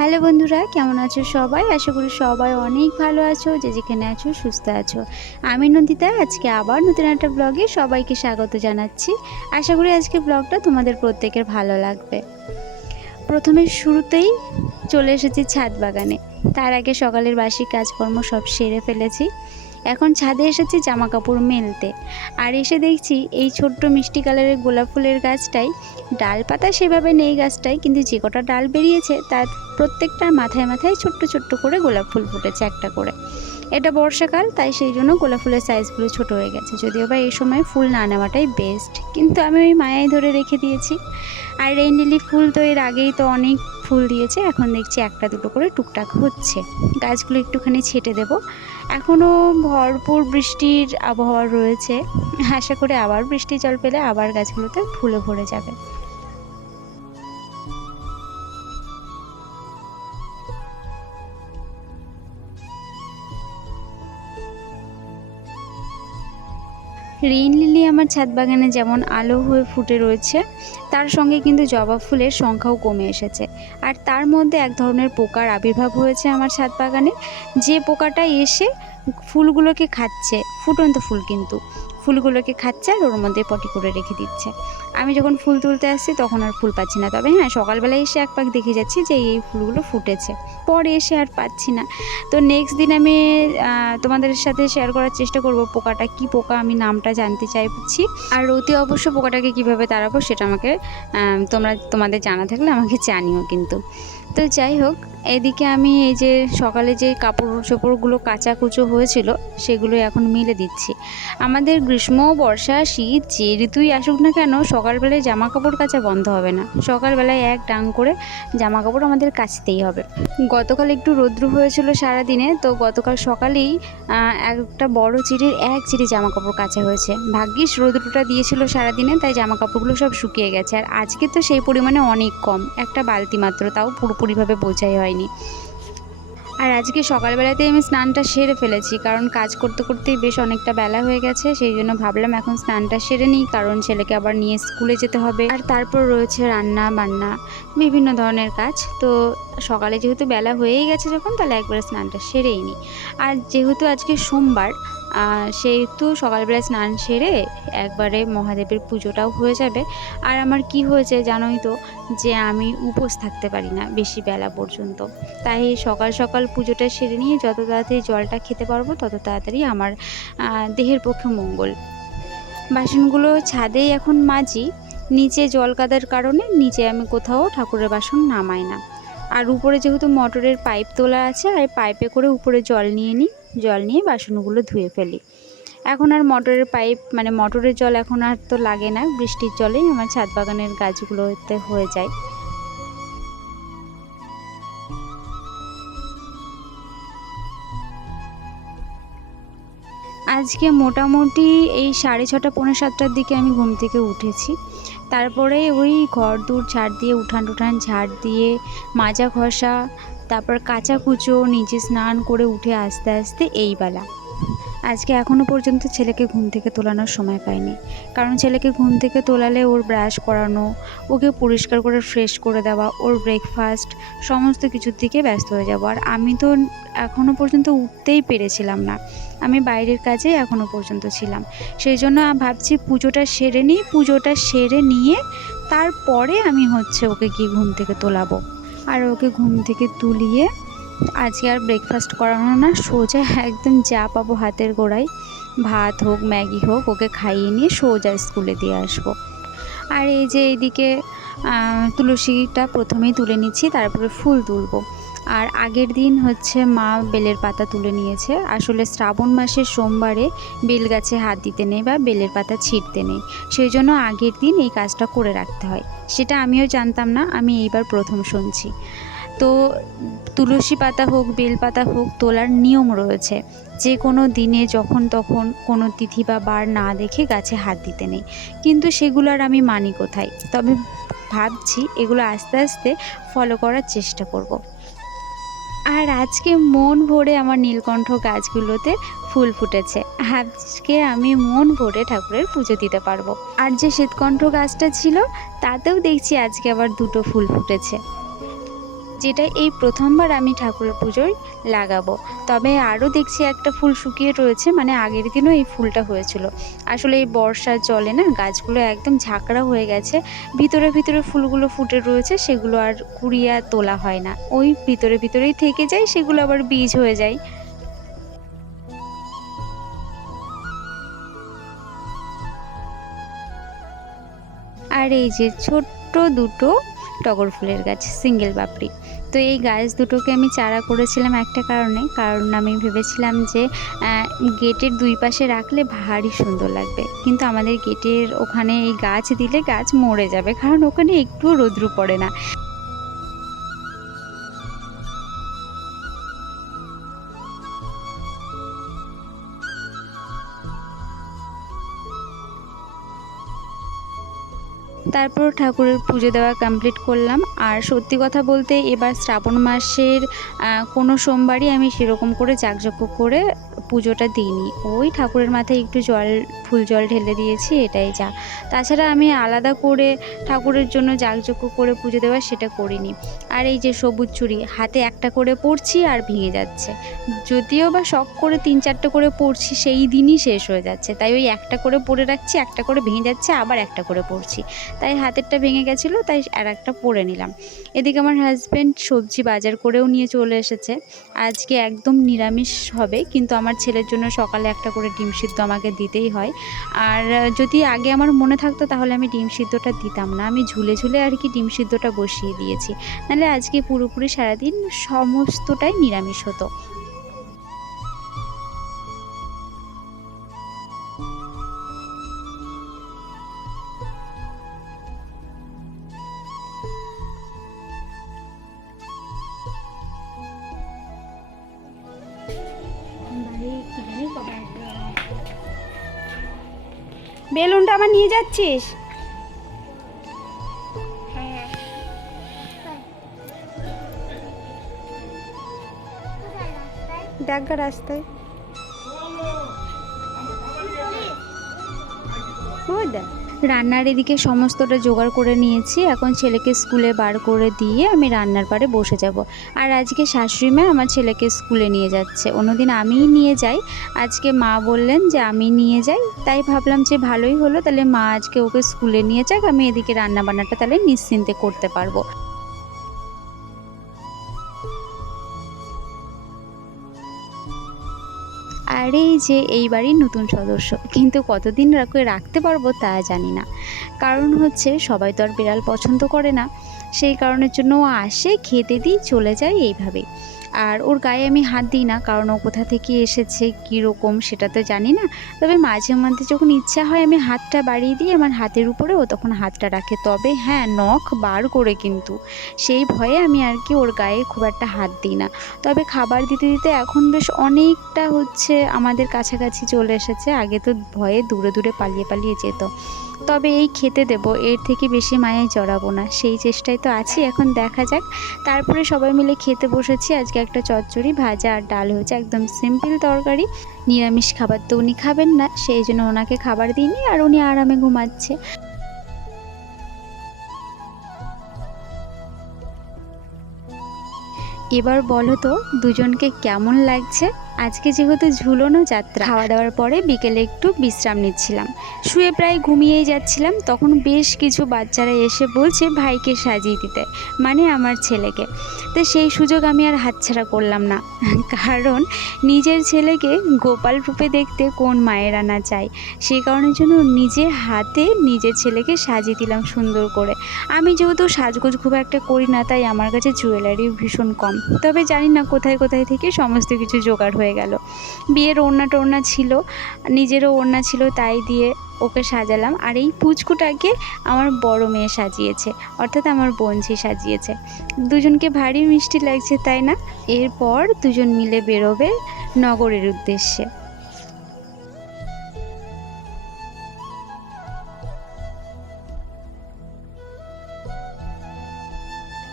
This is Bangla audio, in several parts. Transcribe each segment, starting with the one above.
হ্যালো বন্ধুরা, কেমন আছো সবাই? আশা করি সবাই অনেক ভালো আছো, যে যেখানে আছো সুস্থ আছো। আমি নন্দিতা, আজকে আবার নতুন একটা ব্লগে সবাইকে স্বাগত জানাচ্ছি। আশা করি আজকে ব্লগটা তোমাদের প্রত্যেকের ভালো লাগবে। প্রথমে শুরুতেই চলে এসেছি ছাদ বাগানে। তার আগে সকালের বাসি কাজকর্ম সব সেরে ফেলেছি। এখন ছাদে এসেছি জামা কাপড় মেলতে। আর এসে দেখছি এই ছোট্ট মিষ্টি কালারের গোলাপ ফুলের গাছটাই ডাল পাতা সেভাবে নেই গাছটায়, কিন্তু যে কটা ডাল বেরিয়েছে তার প্রত্যেকটার মাথায় মাথায় ছোট্ট ছোট্ট করে গোলাপ ফুল ফুটেছে একটা করে। এটা বর্ষাকাল, তাই সেই জন্য গোলাপ ফুলের সাইজগুলো ছোট হয়ে গেছে। যদিও বা এই সময় ফুল না নেওয়াটাই বেস্ট কিন্তু আমি ওই মায়াই ধরে রেখে দিয়েছি। আর রেইন লিলি ফুল তো এর আগেই তো অনেক ফুল দিয়েছে। এখন দেখছি একটা দুটো করে টুকটাক হচ্ছে। গাছগুলো একটুখানি ছেটে দেব। এখনও ভরপুর বৃষ্টির আবহাওয়া রয়েছে। আশা করে আবার বৃষ্টি জল পেলে আবার গাছগুলোতে ফুলে ভরে যাবে। রেইন লিলি আমার ছাদ বাগানে যেমন আলো হয়ে ফুটে রয়েছে, তার সঙ্গে কিন্তু জবা ফুলের সংখ্যাও কমে এসেছে। আর তার মধ্যে এক ধরনের পোকার আবির্ভাব হয়েছে আমার ছাদ বাগানে। যে পোকাটা এসে ফুলগুলোকে খাচ্ছে, ফুটন্ত ফুল কিন্তু। ফুলগুলোকে খাচ্ছে আর ওর মধ্যে পটি করে রেখে দিচ্ছে। আমি যখন ফুল তুলতে আসছি তখন আর ফুল পাচ্ছি না। তবে হ্যাঁ সকালবেলায় এসে এক পাক দেখে যাচ্ছি যে এই ফুলগুলো ফুটেছে। পরে এসে আর পাচ্ছি না। তো নেক্সট দিন আমি তোমাদের সাথে শেয়ার করার চেষ্টা করব পোকাটা কি পোকা, আমি নামটা জানতে চাইছি। আর অতি অবশ্য পোকাটাকে কীভাবে তাড়াবো সেটা আমাকে তোমরা, তোমাদের জানা থাকলে আমাকে জানিও কিন্তু। তো যাই হোক, এদিকে আমি এই যে সকালে যে কাপড় চোপড়গুলো কাঁচা কুচো হয়েছিল, সেগুলো এখন মিলে দিচ্ছি। আমাদের গ্রীষ্ম, বর্ষা, শীত, যে ঋতুই আসুক না কেন, সকালবেলায় জামা কাপড় কাচা বন্ধ হবে না। সকালবেলায় এক ডাং করে জামা কাপড় আমাদের কাচতেই হবে। গতকাল একটু রৌদ্র হয়েছিল সারা দিনে তো গতকাল সকালেই একটা বড় চিরির এক চিরি জামা কাপড় কাচা হয়েছে। ভাগ্যিস রৌদ্রটা দিয়েছিল সারাদিনে, তাই জামা কাপড়গুলো সব শুকিয়ে গেছে। আর আজকে তো সেই পরিমাণে অনেক কম, একটা বালতি মাত্র, তাও পুরোপুরিভাবে বোঝাই হয়নি। আর আজকে সকালবেলাতেই আমি স্নানটা সেরে ফেলেছি, কারণ কাজ করতে করতেই বেশ অনেকটা বেলা হয়ে গেছে, সেই জন্য ভাবলাম এখন স্নানটা সেরে নিই, কারণ ছেলেকে আবার নিয়ে স্কুলে যেতে হবে। আর তারপর রয়েছে রান্না বান্না, বিভিন্ন ধরনের কাজ। তো সকালে যেহেতু বেলা হয়েই গেছে যখন, তাহলে একবারে স্নানটা সেরেই নিই। আর যেহেতু আজকে সোমবার সেহেতু সকালবেলা স্নান সেরে একবারে মহাদেবের পুজোটাও হয়ে যাবে। আর আমার কি হয়েছে জানোই তো, যে আমি উপোস থাকতে পারি না বেশি বেলা পর্যন্ত। তাই সকাল সকাল পুজোটা সেরে নিয়ে যত তাড়াতাড়ি জলটা খেতে পারব, তত তাড়াতাড়ি আমার দেহের পক্ষে মঙ্গল। বাসনগুলো ছাদেই এখন মাজি, নিচে জল কাদার কারণে নিচে আমি কোথাও ঠাকুরের বাসন নামাই না। আর উপরে যেহেতু মোটরের পাইপ তোলা আছে, আর পাইপে করে উপরে জল নিয়ে নিই। জল নিয়ে বাসনগুলো ধুয়ে ফেলি। এখন আর মোটরের পাইপ মানে মোটরের জল এখন আর তো লাগে না, বৃষ্টির জলেই আমার ছাদ বাগানের গাছগুলোতে হয়ে যায়। আজকে মোটামুটি এই সাড়ে ছটা, পৌনে সাতটার দিকে আমি ঘুম থেকে উঠেছি। তারপরে ওই ঘর দূর ঝাড় দিয়ে, উঠান টুঠান ঝাড় দিয়ে, মাজা ঘষা, তারপর কাঁচা কুচো নিচে স্নান করে উঠে আস্তে আস্তে এই বেলা। আজকে এখনও পর্যন্ত ছেলেকে ঘুম থেকে তোলানোর সময় পাইনি। কারণ ছেলেকে ঘুম থেকে তোলালে ওর ব্রাশ করানো, ওকে পরিষ্কার করে ফ্রেশ করে দেওয়া, ওর ব্রেকফাস্ট সমস্ত কিছুর দিকে ব্যস্ত হয়ে যাব। আর আমি তো এখনও পর্যন্ত উঠতেই পেরেছিলাম না। আমি বাইরের কাজে এখনও পর্যন্ত ছিলাম। সেই জন্য ভাবছি পুজোটা সেরে নিই, পুজোটা সেরে নিয়ে তারপরে আমি হচ্ছে ওকে গিয়ে ঘুম থেকে তোলাবো। আর ওকে ঘুম থেকে তুলিয়ে আজকে আর ব্রেকফাস্ট করানো না, সোজা একদম যা পাবো হাতের গোড়ায়। ভাত হোক, ম্যাগি হোক, ওকে খাইয়ে নিয়ে সোজা স্কুলে দিয়ে আসব। আর এই যে এইদিকে তুলসীটা প্রথমেই তুলে নিচ্ছি, তারপরে ফুল তুলবো। আর আগের দিন হচ্ছে মা বেলের পাতা তুলে নিয়েছে। আসলে শ্রাবণ মাসের সোমবারে বেল গাছে হাত দিতে নেই বা বেলের পাতা ছিঁড়তে নেই। সেই জন্য আগের দিন এই কাজটা করে রাখতে হয়। সেটা আমিও জানতাম না, আমি এইবার প্রথম শুনছি। তো তুলসী পাতা হোক, বেল পাতা হোক, তোলার নিয়ম রয়েছে। যে কোনো দিনে যখন তখন কোনো তিথি বা বার না দেখে গাছে হাত দিতে নেই। কিন্তু সেগুলো আর আমি মানি কোথায়? তবে ভাবছি এগুলো আস্তে আস্তে ফলো করার চেষ্টা করব। আর আজকে মন ভরে আমার নীলকণ্ঠ গাছগুলোতে ফুল ফুটেছে। আজকে আমি মন ভরে ঠাকুরের পুজো দিতে পারব। আর যে শ্বেতকণ্ঠ গাছটা ছিল, তাতেও দেখছি আজকে আবার দুটো ফুল ফুটেছে। যেটা এই প্রথমবার আমি ঠাকুরের পুজোয় লাগাবো। তবে আরও দেখছি একটা ফুল শুকিয়ে রয়েছে মানে আগের দিনও এই ফুলটা হয়েছিল। আসলে এই বর্ষার জলে না গাছগুলো একদম ঝাঁকড়া হয়ে গেছে, ভিতরে ভিতরে ফুলগুলো ফুটে রয়েছে, সেগুলো আর কুড়িয়া তোলা হয় না। ওই ভিতরে ভিতরেই থেকে যায়, সেগুলো আবার বীজ হয়ে যায়। আর এই যে ছোট্ট দুটো টগর ফুলের গাছ, সিঙ্গেল পাপড়ি তো এই গাছ দুটোকে আমি চারা করেছিলাম একটা কারণে। কারণ আমি ভেবেছিলাম যে গেটের দুই পাশে রাখলে ভারী সুন্দর লাগবে। কিন্তু আমাদের গেটের ওখানে এই গাছ দিলে গাছ মরে যাবে। কারণ ওখানে একটুও রোদ্রু পড়ে না। তারপর ঠাকুরের পুজো দেওয়া কমপ্লিট করলাম। আর সত্যি কথা বলতে এবার শ্রাবণ মাসের কোনো সোমবারই আমি সেরকম করে জাঁকজম্য করে পুজোটা দিইনি। ওই ঠাকুরের মাথায় একটু জল, ফুল জল ঢেলে দিয়েছি, এটাই যা। তাছাড়া আমি আলাদা করে ঠাকুরের জন্য জাঁকজম্য করে পুজো দেওয়া সেটা করিনি। আর এই যে সবুজ চুড়ি, হাতে একটা করে পড়ছি আর ভেঙে যাচ্ছে। যদিও বা শখ করে তিন চারটে করে পড়ছি সেই দিনই শেষ হয়ে যাচ্ছে। তাই ওই একটা করে পরে রাখছি, একটা করে ভেঙে যাচ্ছে, আবার একটা করে পড়ছি তাই হাতেরটা ভেঙে গেছিল, তাই আর একটা পরে নিলাম। এদিকে আমার হাজব্যান্ড সবজি বাজার করেও নিয়ে চলে এসেছে। আজকে একদম নিরামিষ হবে, কিন্তু আমার ছেলের জন্য সকালে একটা করে ডিম সিদ্ধ আমাকে দিতেই হয়। আর যদি আগে আমার মনে থাকতো তাহলে আমি ডিম সিদ্ধটা দিতাম না। আমি ঝুলে ঝুলে আর কি ডিম সিদ্ধটা বসিয়ে দিয়েছি। নাহলে আজকে পুরোপুরি সারাদিন সমস্তটাই নিরামিষ হতো। বেলুনটা আবার নিয়ে যাচ্ছিস? দেখ রাস্তায়। ওই দেখ। রান্নার এদিকে সমস্তটা জোগাড় করে নিয়েছি। এখন ছেলেকে স্কুলে বার করে দিয়ে আমি রান্নার পারে বসে যাব। আর আজকে শাশুড়ি মা আমার ছেলেকে স্কুলে নিয়ে যাচ্ছে। অন্যদিন আমিই নিয়ে যাই। আজকে মা বললেন যে আমি নিয়ে যাই। তাই ভাবলাম যে ভালোই হলো। তাহলে মা আজকে ওকে স্কুলে নিয়ে যাক। আমি এদিকে রান্না বান্নাটা তাহলে নিশ্চিন্তে করতে পারব। আর এই যে এই বাড়ির নতুন সদস্য। কিন্তু কতদিন রাখে রাখতে পারব তা জানি না। কারণ হচ্ছে সবাই তো আর বিড়াল পছন্দ করে না। সেই কারণের জন্য আসে, খেতে দিই, চলে যায় এইভাবেই। আর ওর গায়ে আমি হাত দিই না, কারণ ও কোথা থেকে এসেছে কীরকম সেটা তো জানি না। তবে মাঝে মধ্যে যখন ইচ্ছা হয় আমি হাতটা বাড়িয়ে দিই, আমার হাতের উপরে ও তখন হাতটা রাখে। তবে হ্যাঁ নখ বার করে কিন্তু। সেই ভয়ে আমি আর কি ওর গায়ে খুব একটা হাত দিই না। তবে খাবার দিতে দিতে এখন বেশ অনেকটা হচ্ছে আমাদের কাছাকাছি চলে এসেছে। আগে তো ভয়ে দূরে দূরে পালিয়ে পালিয়ে যেত। তবে এই খেতে দেব, এর থেকে বেশি মায়ে জড়াবো না। সেই চেষ্টায় তো আছি, এখন দেখা যাক। তারপরে সবাই মিলে খেতে বসেছি, আজকে একটা চচ্চড়ি, ভাজা আর ডাল হয়েছে, একদম সিম্পল তরকারি। নিরামিষ খাবার তো উনি খাবেন না, সেই জন্য ওনাকে খাবার দিইনি আর উনি আরামে ঘুমাচ্ছে। এবার বলো তো, দুজনকে কেমন লাগছে? আজকে যেহেতু ঝুলনো যাত্রা খাওয়া দাওয়ার পরে বিকেলে একটু বিশ্রাম নিচ্ছিলাম। শুয়ে প্রায় ঘুমিয়েই যাচ্ছিলাম, তখন বেশ কিছু বাচ্চারা এসে বলছে ভাইকে সাজিয়ে দিতে মানে আমার ছেলেকে। তো সেই সুযোগ আমি আর হাতছাড়া করলাম না, কারণ নিজের ছেলেকে গোপাল রূপে দেখতে কোন মায়েরা না চায় সেই কারণের জন্য নিজে হাতে নিজের ছেলেকে সাজিয়ে দিলাম সুন্দর করে। আমি যেহেতু সাজগোজ খুব একটা করি না, তাই আমার কাছে জুয়েলারি ভীষণ কম। তবে জানি না কোথায় কোথায় থেকে সমস্ত কিছু জোগাড় হয়ে গেল। বিয়ের ওড়না টোড়না ছিল, নিজেরও ওড়না ছিল, তাই দিয়ে ওকে সাজালাম। আর এই পুচকুটাকে আমার বড় মেয়ে সাজিয়েছে, অর্থাৎ আমার বোনঝি সাজিয়েছে। দুজনকে ভারী মিষ্টি লাগছে, তাই না? এরপর দুজন মিলে বেরোবে নগরের উদ্দেশ্যে।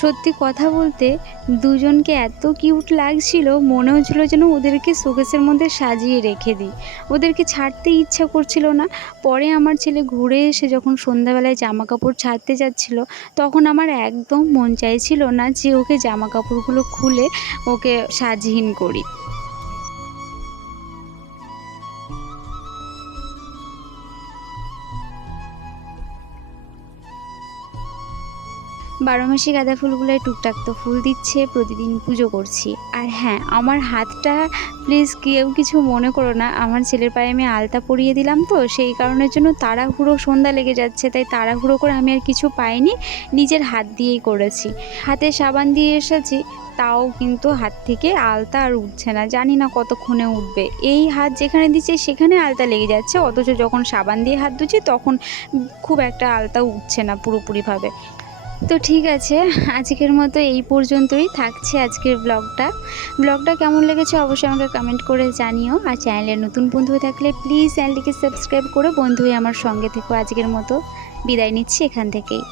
সত্যি কথা বলতে দুজনকে এত কিউট লাগছিল, মনে হচ্ছিল যেন ওদেরকে শোকেসের মধ্যে সাজিয়ে রেখে দিই। ওদেরকে ছাড়তে ইচ্ছা করছিল না। পরে আমার ছেলে ঘুরে এসে যখন সন্ধ্যাবেলায় জামা কাপড় ছাড়তে যাচ্ছিল, তখন আমার একদম মন চাইছিল না যে ওকে জামা কাপড়গুলো খুলে ওকে সাজহীন করি। বারোমাসি গাঁদা ফুলগুলোয় টুকটাক তো ফুল দিচ্ছে, প্রতিদিন পুজো করছি। আর হ্যাঁ আমার হাতটা প্লিজ কেউ কিছু মনে করো না, আমার ছেলের পায়ে আমি আলতা পরিয়ে দিলাম তো, সেই কারণের জন্য তাড়াহুড়ো সন্ধ্যা লেগে যাচ্ছে, তাই তাড়াহুড়ো করে আমি আর কিছু পাইনি, নিজের হাত দিয়েই করেছি। হাতে সাবান দিয়ে এসেছি, তাও কিন্তু হাত থেকে আলতা আর উঠছে না, জানি না কতক্ষণে উঠবে। এই হাত যেখানে দিচ্ছে, সেখানে আলতা লেগে যাচ্ছে, অথচ যখন সাবান দিয়ে হাত ধুচ্ছি, তখন খুব একটা আলতা উঠছে না পুরোপুরিভাবে। তো ঠিক আছে, আজকের মতো এই পর্যন্তই থাকছে আজকের ব্লগটা। ব্লগটা কেমন লেগেছে অবশ্যই আমাকে কমেন্ট করে জানিও। আর চ্যানেলের নতুন বন্ধু থাকলে প্লিজ চ্যানেলটিকে সাবস্ক্রাইব করে। বন্ধুই আমার সঙ্গে থেকো আজকের মতো। বিদায় নিচ্ছি এখান থেকেই।